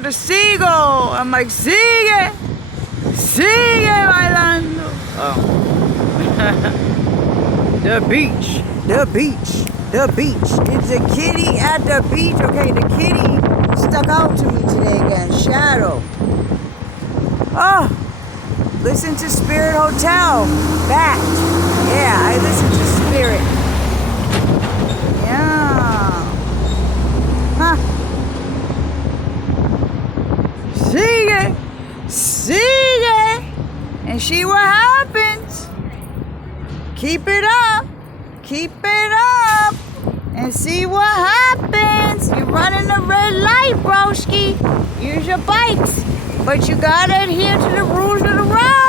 got the seagull. I'm like, sigue, sigue bailando. Oh. The beach, the beach, the beach. It's a kitty at the beach. Okay, the kitty stuck out to me today again. Shadow. Oh, listen to Spirit Hotel. Bat. Yeah, I listen to Spirit. Yeah. Huh. Sigue, sigue, and see what happens. Keep it up, and see what happens. You're running the red light, broski. Use your bikes, but you gotta adhere to the rules of the road.